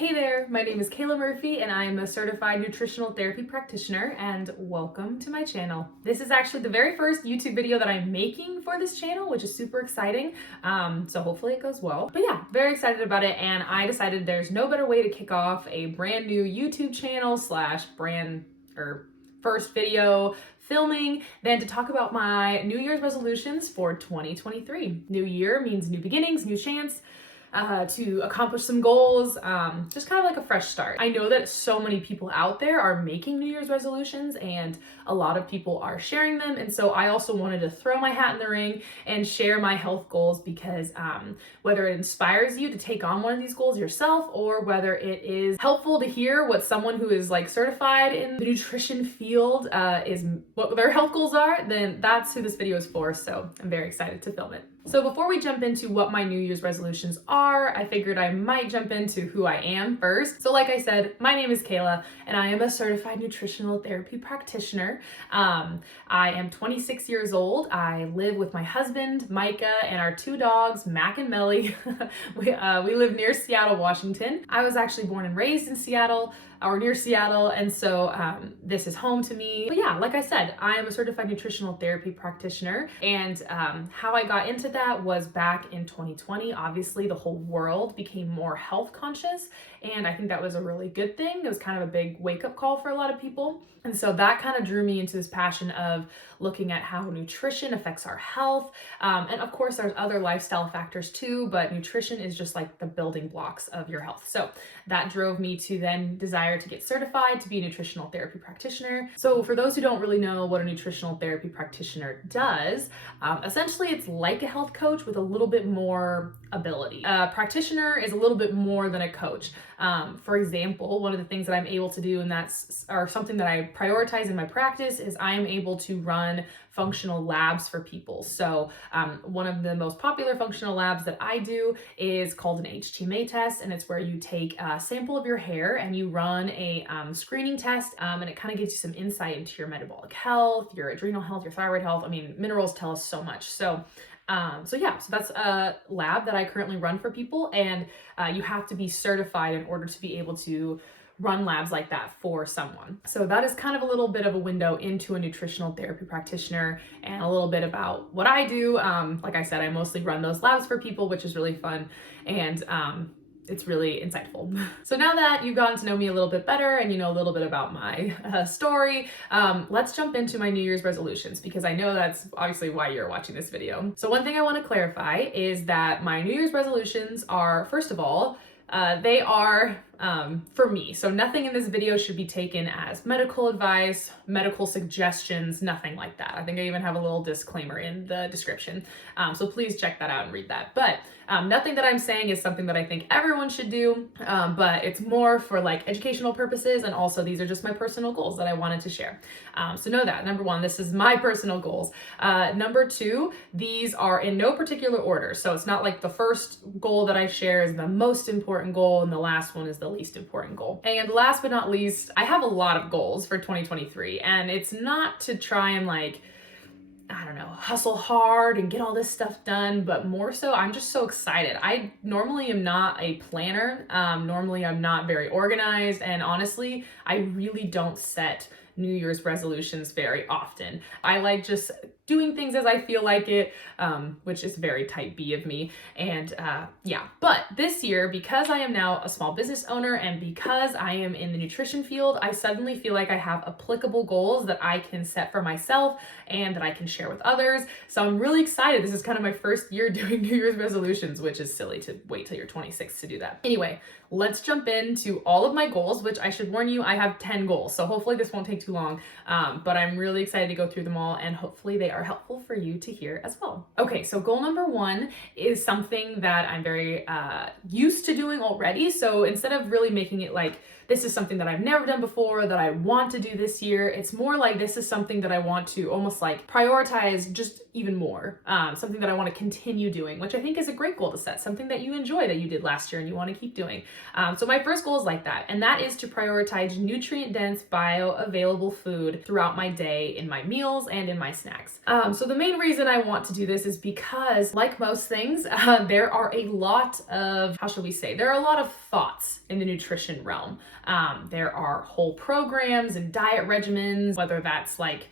Hey there, my name is Kayla Murphy and I'm a certified nutritional therapy practitioner, and welcome to my channel. This is actually the very first YouTube video that I'm making for this channel, which is super exciting. So hopefully it goes well. But yeah, very excited about it, and I decided there's no better way to kick off a brand new YouTube channel slash first video filming than to talk about my New Year's resolutions for 2023. New year means new beginnings, new chance to accomplish some goals, just kind of like a fresh start. I know that so many people out there are making New Year's resolutions and a lot of people are sharing them, and so I also wanted to throw my hat in the ring and share my health goals because whether it inspires you to take on one of these goals yourself or whether it is helpful to hear what someone who is like certified in the nutrition field is what their health goals are, then that's who this video is for, so I'm very excited to film it. So before we jump into what my New Year's resolutions are, I figured I might jump into who I am first. So like I said, my name is Kayla and I am a certified nutritional therapy practitioner. I am 26 years old. I live with my husband, Micah, and our two dogs, Mac and Melly. we live near Seattle, Washington. I was actually born and raised in Seattle, or near Seattle, and so this is home to me. But yeah, like I said, I am a certified nutritional therapy practitioner, and how I got into that was back in 2020. Obviously, the whole world became more health conscious, and I think that was a really good thing. It was kind of a big wake-up call for a lot of people, and so that kind of drew me into this passion of looking at how nutrition affects our health, and of course there's other lifestyle factors too, but nutrition is just like the building blocks of your health. So that drove me to then desire to get certified to be a nutritional therapy practitioner. So for those who don't really know what a nutritional therapy practitioner does, essentially it's like a health coach with a little bit more ability. A practitioner is a little bit more than a coach. For example, one of the things that I'm able to do, and something that I prioritize in my practice, is I am able to run functional labs for people. So one of the most popular functional labs that I do is called an HTMA test, and it's where you take a sample of your hair and you run a screening test, and it kind of gives you some insight into your metabolic health, your adrenal health, your thyroid health. I mean, minerals tell us so much. So that's a lab that I currently run for people, and you have to be certified in order to be able to run labs like that for someone. So that is kind of a little bit of a window into a nutritional therapy practitioner and a little bit about what I do. Like I said, I mostly run those labs for people, which is really fun, and it's really insightful. So now that you've gotten to know me a little bit better and you know a little bit about my story, let's jump into my New Year's resolutions, because I know that's obviously why you're watching this video. So one thing I want to clarify is that my New Year's resolutions are, first of all, they are for me. So nothing in this video should be taken as medical advice, medical suggestions, nothing like that. I think I even have a little disclaimer in the description. So please check that out and read that. But nothing that I'm saying is something that I think everyone should do, but it's more for like educational purposes, and also these are just my personal goals that I wanted to share. So know that, number one, this is my personal goals. Number two, these are in no particular order. So it's not like the first goal that I share is the most important goal and the last one is the least important goal. And last but not least, I have a lot of goals for 2023, and it's not to try and hustle hard and get all this stuff done, but more so I'm just so excited. I normally am not a planner. Normally I'm not very organized, and honestly, I really don't set New Year's resolutions very often. I like just doing things as I feel like it, which is very type B of me. And but this year, because I am now a small business owner and because I am in the nutrition field, I suddenly feel like I have applicable goals that I can set for myself and that I can share with others. So I'm really excited. This is kind of my first year doing New Year's resolutions, which is silly to wait till you're 26 to do that. Anyway, let's jump into all of my goals, which I should warn you, I have 10 goals. So hopefully this won't take too long, but I'm really excited to go through them all, and hopefully they are helpful for you to hear as well. Okay, so goal number one is something that I'm very used to doing already. So instead of really making it like this is something that I've never done before that I want to do this year, it's more like this is something that I want to almost like prioritize just even more, something that I want to continue doing, which I think is a great goal to set, something that you enjoy that you did last year and you want to keep doing. So my first goal is like that, and that is to prioritize nutrient-dense bioavailable bioavailable food throughout my day in my meals and in my snacks. So the main reason I want to do this is because, like most things, there are a lot of, how shall we say, there are a lot of thoughts in the nutrition realm. There are whole programs and diet regimens, whether that's like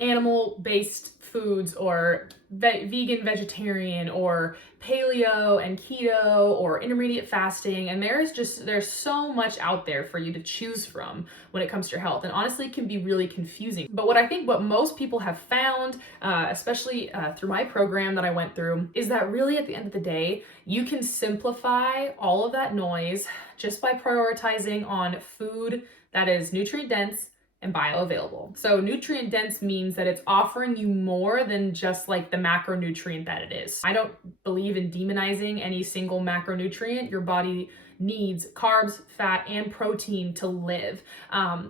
animal-based foods or vegan, vegetarian, or paleo and keto, or intermediate fasting, and there's so much out there for you to choose from when it comes to your health, and honestly it can be really confusing. But what most people have found, especially through my program that I went through, is that really at the end of the day you can simplify all of that noise just by prioritizing on food that is nutrient dense and bioavailable. So nutrient dense means that it's offering you more than just like the macronutrient that it is. I don't believe in demonizing any single macronutrient. Your body needs carbs, fat, and protein to live.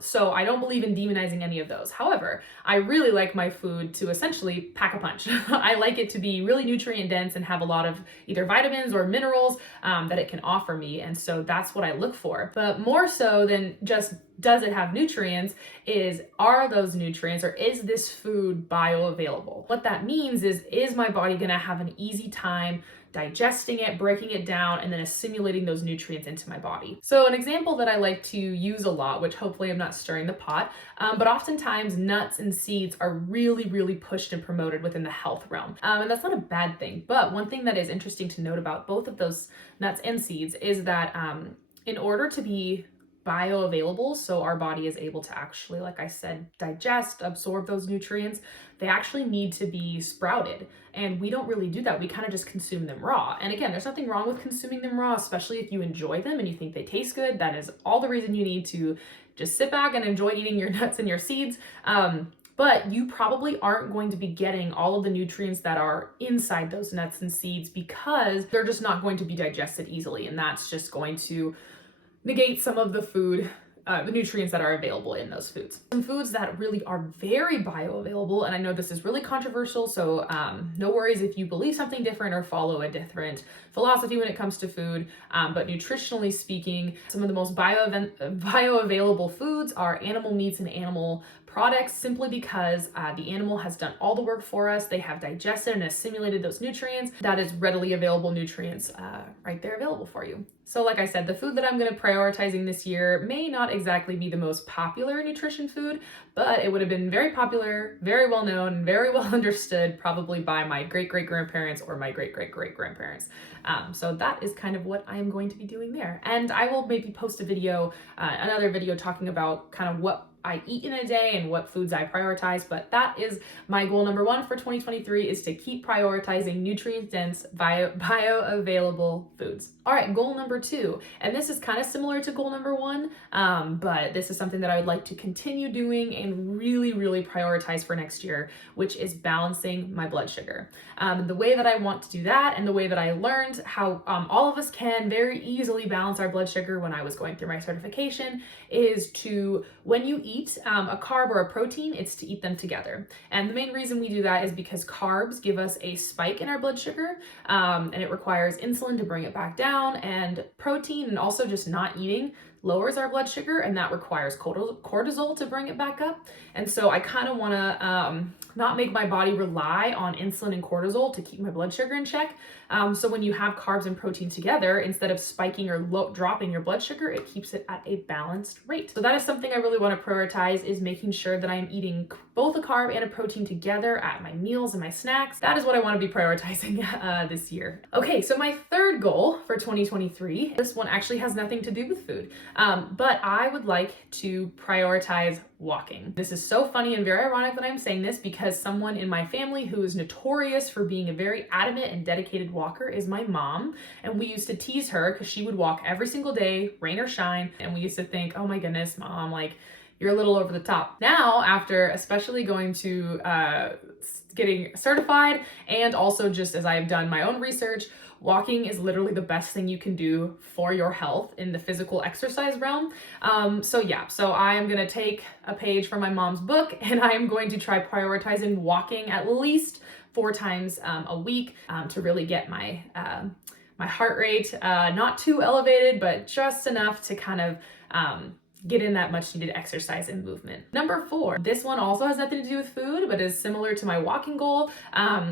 So I don't believe in demonizing any of those. However, I really like my food to essentially pack a punch. I like it to be really nutrient dense and have a lot of either vitamins or minerals that it can offer me. And so that's what I look for. But more so than just does it have nutrients are those nutrients, or is this food bioavailable? What that means is my body gonna have an easy time digesting it, breaking it down, and then assimilating those nutrients into my body. So an example that I like to use a lot, which hopefully I'm not stirring the pot, but oftentimes nuts and seeds are really, really pushed and promoted within the health realm. And that's not a bad thing, but one thing that is interesting to note about both of those nuts and seeds is that in order to be bioavailable, so our body is able to actually, like I said, digest, absorb those nutrients, they actually need to be sprouted. And we don't really do that. We kind of just consume them raw. And again, there's nothing wrong with consuming them raw, especially if you enjoy them and you think they taste good. That is all the reason you need to just sit back and enjoy eating your nuts and your seeds. But you probably aren't going to be getting all of the nutrients that are inside those nuts and seeds because they're just not going to be digested easily. And that's just going to negate some of the food, the nutrients that are available in those foods. Some foods that really are very bioavailable, and I know this is really controversial, so no worries if you believe something different or follow a different philosophy when it comes to food, but nutritionally speaking, some of the most bioavailable foods are animal meats and animal products, simply because the animal has done all the work for us. They have digested and assimilated those nutrients. That is readily available nutrients right there available for you. So like I said, the food that I'm going to prioritizing this year may not exactly be the most popular nutrition food, but it would have been very popular, very well known, very well understood, probably by my great-great-grandparents or my great-great-great-grandparents. So that is kind of what I am going to be doing there. And I will maybe post a video, another video talking about kind of what I eat in a day and what foods I prioritize, but that is my goal number one for 2023, is to keep prioritizing nutrient-dense, bioavailable foods. All right, goal number two, and this is kind of similar to goal number one, but this is something that I would like to continue doing and really, really prioritize for next year, which is balancing my blood sugar. The way that I want to do that, and the way that I learned how all of us can very easily balance our blood sugar when I was going through my certification, is to, when you eat a carb or a protein, it's to eat them together. And the main reason we do that is because carbs give us a spike in our blood sugar, and it requires insulin to bring it back down, and protein and also just not eating lowers our blood sugar, and that requires cortisol to bring it back up. And so I kind of want to not make my body rely on insulin and cortisol to keep my blood sugar in check. So when you have carbs and protein together, instead of spiking or dropping your blood sugar, it keeps it at a balanced rate. So that is something I really want to prioritize, is making sure that I'm eating both a carb and a protein together at my meals and my snacks. That is what I want to be prioritizing this year. Okay, so my third goal for 2023, this one actually has nothing to do with food, but I would like to prioritize walking. This is so funny and very ironic that I'm saying this, because someone in my family who is notorious for being a very adamant and dedicated walker is my mom. And we used to tease her because she would walk every single day, rain or shine. And we used to think, oh my goodness, mom, like, you're a little over the top. Now, after especially going to getting certified, and also just as I have done my own research, walking is literally the best thing you can do for your health in the physical exercise realm. So I am gonna take a page from my mom's book, and I am going to try prioritizing walking at least 4 times a week to really get my heart rate not too elevated, but just enough to kind of get in that much needed exercise and movement. Number 4, this one also has nothing to do with food, but is similar to my walking goal.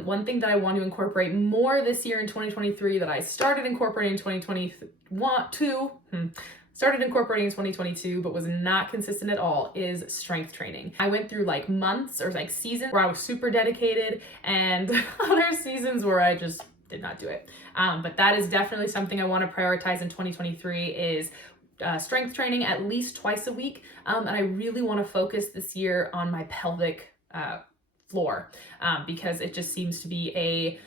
One thing that I want to incorporate more this year in 2023 that I started incorporating in 2022 but was not consistent at all is strength training. I went through like months or like seasons where I was super dedicated and other seasons where I just did not do it. But that is definitely something I want to prioritize in 2023 is strength training at least twice a week. And I really want to focus this year on my pelvic floor because it just seems to be a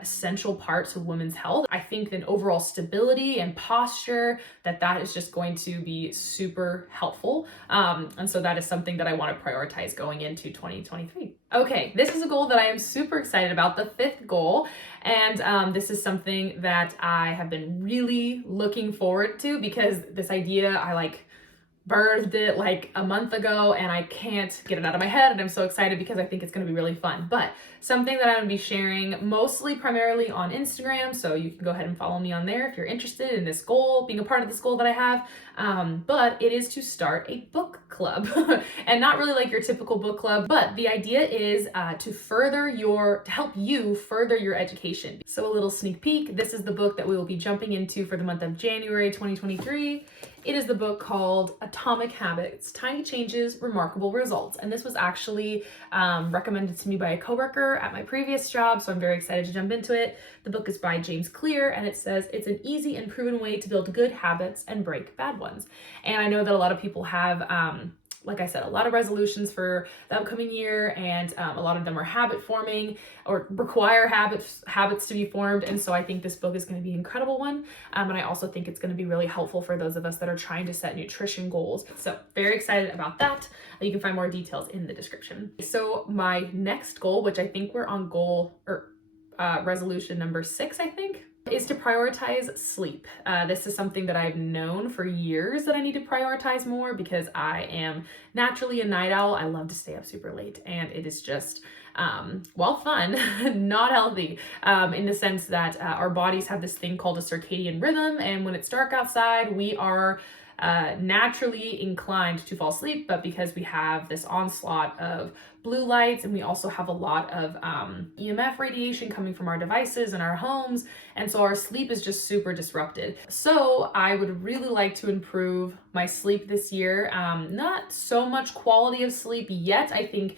essential part to women's health. I think that overall stability and posture, that is just going to be super helpful. And so that is something that I want to prioritize going into 2023. Okay, this is a goal that I am super excited about, the 5th goal. And this is something that I have been really looking forward to because this idea, I birthed it like a month ago and I can't get it out of my head, and I'm so excited because I think it's going to be really fun. But something that I'm going to be sharing primarily on Instagram, so you can go ahead and follow me on there if you're interested in this goal, being a part of this goal that I have. But it is to start a book club and not really like your typical book club, but the idea is to help you further your education. So a little sneak peek, this is the book that we will be jumping into for the month of January 2023. It is the book called Atomic Habits, Tiny Changes, Remarkable Results. And this was actually recommended to me by a coworker at my previous job, so I'm very excited to jump into it. The book is by James Clear, and it says it's an easy and proven way to build good habits and break bad ones. And I know that a lot of people have like I said, a lot of resolutions for the upcoming year, and a lot of them are habit forming or require habits to be formed. And so I think this book is going to be an incredible one. And I also think it's going to be really helpful for those of us that are trying to set nutrition goals. So very excited about that. You can find more details in the description. So my next goal, which I think we're on resolution number 6, I think, is to prioritize sleep. This is something that I've known for years that I need to prioritize more because I am naturally a night owl. I love to stay up super late, and it is just, while fun, not healthy in the sense that our bodies have this thing called a circadian rhythm, and when it's dark outside, we are naturally inclined to fall asleep, but because we have this onslaught of blue lights and we also have a lot of EMF radiation coming from our devices and our homes, and so our sleep is just super disrupted. So I would really like to improve my sleep this year. Not so much quality of sleep yet. I think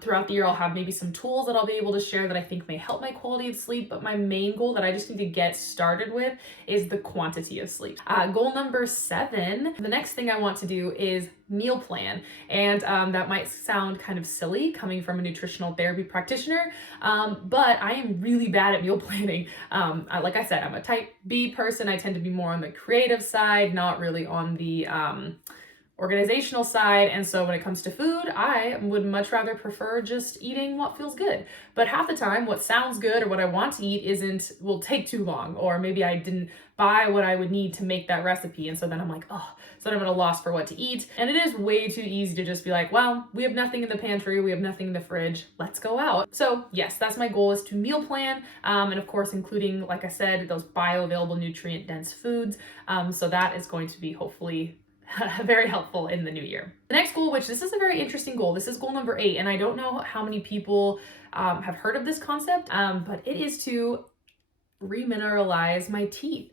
throughout the year I'll have maybe some tools that I'll be able to share that I think may help my quality of sleep, but my main goal that I just need to get started with is the quantity of sleep. Goal number 7, the next thing I want to do is meal plan. And that might sound kind of silly coming from a nutritional therapy practitioner, but I am really bad at meal planning. Like I said, I'm a type B person. I tend to be more on the creative side, not really on the organizational side. And so when it comes to food, I would much rather prefer just eating what feels good. But half the time, what sounds good or what I want to eat will take too long, or maybe I didn't buy what I would need to make that recipe. And so then I'm like, so I'm at a loss for what to eat. And it is way too easy to just be like, well, we have nothing in the pantry, we have nothing in the fridge, let's go out. So yes, that's my goal, is to meal plan. And of course, including, like I said, those bioavailable nutrient dense foods. So that is going to be hopefully very helpful in the new year. The next goal, which this is a very interesting goal, this is goal number 8, and I don't know how many people have heard of this concept, but it is to remineralize my teeth.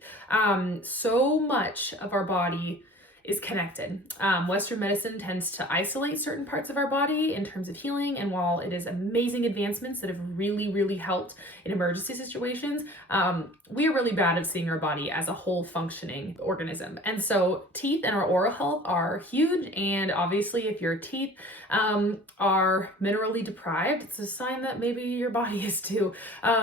So much of our body is connected. Western medicine tends to isolate certain parts of our body in terms of healing, and while it is amazing advancements that have really, really helped in emergency situations, we are really bad at seeing our body as a whole functioning organism. And so teeth and our oral health are huge, and obviously if your teeth are minerally deprived, it's a sign that maybe your body is too.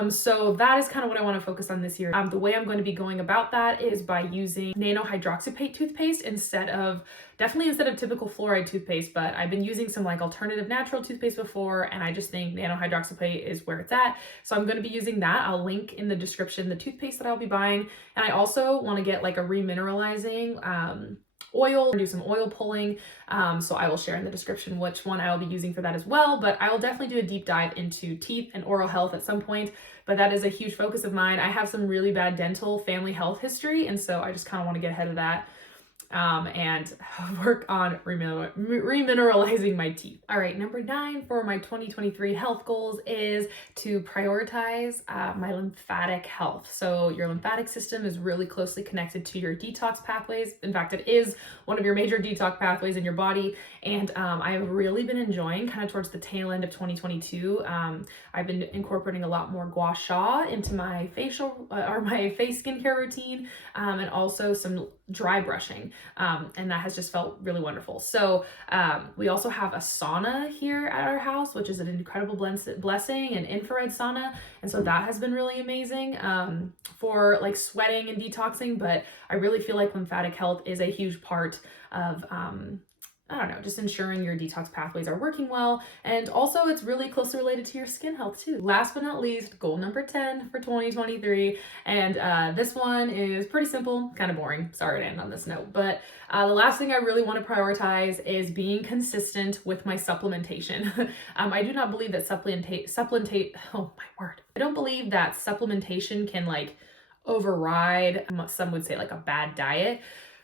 So that is kind of what I want to focus on this year. The way I'm going to be going about that is by using nanohydroxypate toothpaste instead of typical fluoride toothpaste, but I've been using some alternative natural toothpaste before, and I just think nanohydroxypate is where it's at. So I'm going to be using that. I'll link in the description the toothpaste that I'll be buying. And I also want to get a remineralizing oil, do some oil pulling. So I will share in the description which one I will be using for that as well, but I will definitely do a deep dive into teeth and oral health at some point, but that is a huge focus of mine. I have some really bad dental family health history, and so I just kind of want to get ahead of that. and work on remineralizing my teeth. All right, number 9 for my 2023 health goals is to prioritize my lymphatic health. So your lymphatic system is really closely connected to your detox pathways. In fact, it is one of your major detox pathways in your body. And I've really been enjoying kind of towards the tail end of 2022. I've been incorporating a lot more gua sha into my facial or my face skincare routine, and also some dry brushing. And that has just felt really wonderful. So we also have a sauna here at our house, which is an incredible blessing, an infrared sauna. And so that has been really amazing for like sweating and detoxing. But I really feel like lymphatic health is a huge part of I don't know, just ensuring your detox pathways are working well. And also it's really closely related to your skin health too. Last but not least, goal number 10 for 2023. And this one is pretty simple, kind of boring. Sorry to end on this note, but the last thing I really want to prioritize is being consistent with my supplementation. I do not believe that oh my word. I don't believe that supplementation can like override, some would say like a bad diet.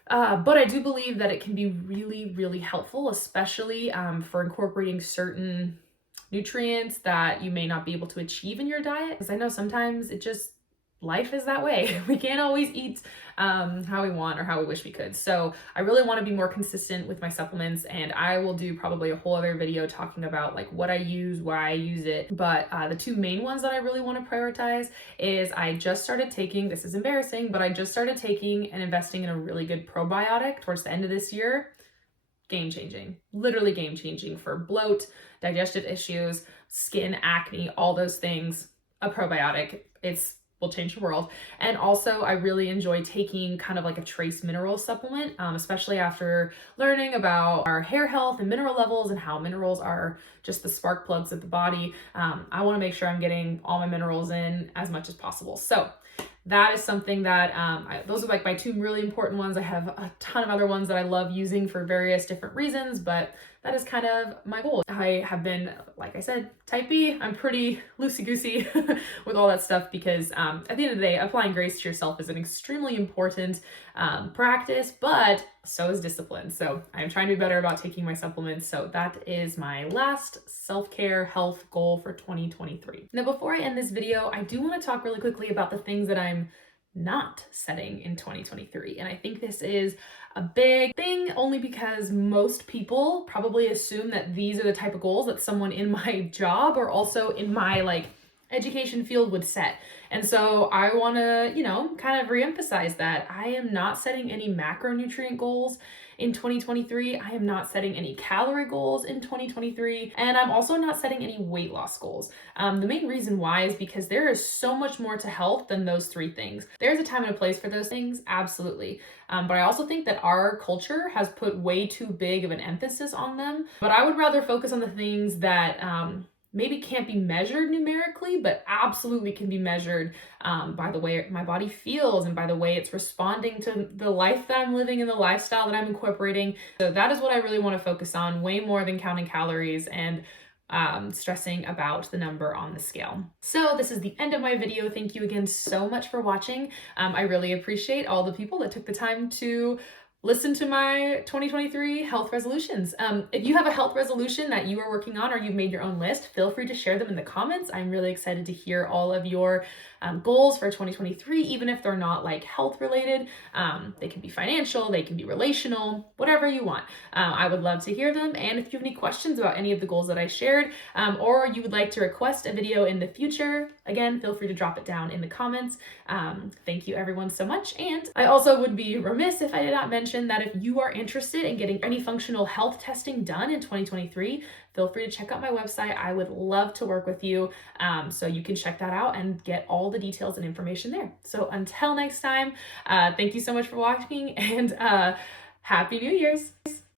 But I do believe that it can be really, really helpful, especially for incorporating certain nutrients that you may not be able to achieve in your diet. Because I know sometimes life is that way. We can't always eat how we want or how we wish we could. So I really want to be more consistent with my supplements, and I will do probably a whole other video talking about like what I use, why I use it. But the 2 main ones that I really want to prioritize is I just started taking, this is embarrassing, but I just started taking and investing in a really good probiotic towards the end of this year. Game changing, literally game changing for bloat, digestive issues, skin, acne, all those things. A probiotic, will change the world. And also I really enjoy taking kind of like a trace mineral supplement, especially after learning about our hair health and mineral levels and how minerals are just the spark plugs of the body. I want to make sure I'm getting all my minerals in as much as possible. So that is something that those are like my 2 really important ones. I have a ton of other ones that I love using for various different reasons, but that is kind of my goal. I have been, like I said, type B. I'm pretty loosey-goosey with all that stuff because at the end of the day, applying grace to yourself is an extremely important practice, but so is discipline. So I'm trying to be better about taking my supplements. So that is my last self-care health goal for 2023. Now, before I end this video, I do want to talk really quickly about the things that I'm not setting in 2023. And I think this is a big thing only because most people probably assume that these are the type of goals that someone in my job or also in my like education field would set. And so I want to, kind of reemphasize that I am not setting any macronutrient goals in 2023. I am not setting any calorie goals in 2023. And I'm also not setting any weight loss goals. The main reason why is because there is so much more to health than those 3 things. There's a time and a place for those things, absolutely. But I also think that our culture has put way too big of an emphasis on them. But I would rather focus on the things that maybe can't be measured numerically, but absolutely can be measured by the way my body feels and by the way it's responding to the life that I'm living and the lifestyle that I'm incorporating. So that is what I really want to focus on, way more than counting calories and stressing about the number on the scale. So this is the end of my video. Thank you again so much for watching. I really appreciate all the people that took the time to listen to my 2023 health resolutions. If you have a health resolution that you are working on or you've made your own list, feel free to share them in the comments. I'm really excited to hear all of your goals for 2023, even if they're not like health related. They can be financial, they can be relational, whatever you want. I would love to hear them. And if you have any questions about any of the goals that I shared, or you would like to request a video in the future, again, feel free to drop it down in the comments. Thank you everyone so much. And I also would be remiss if I did not mention that if you are interested in getting any functional health testing done in 2023, feel free to check out my website. I would love to work with you. So you can check that out and get all the details and information there. So until next time, thank you so much for watching and Happy New Year's.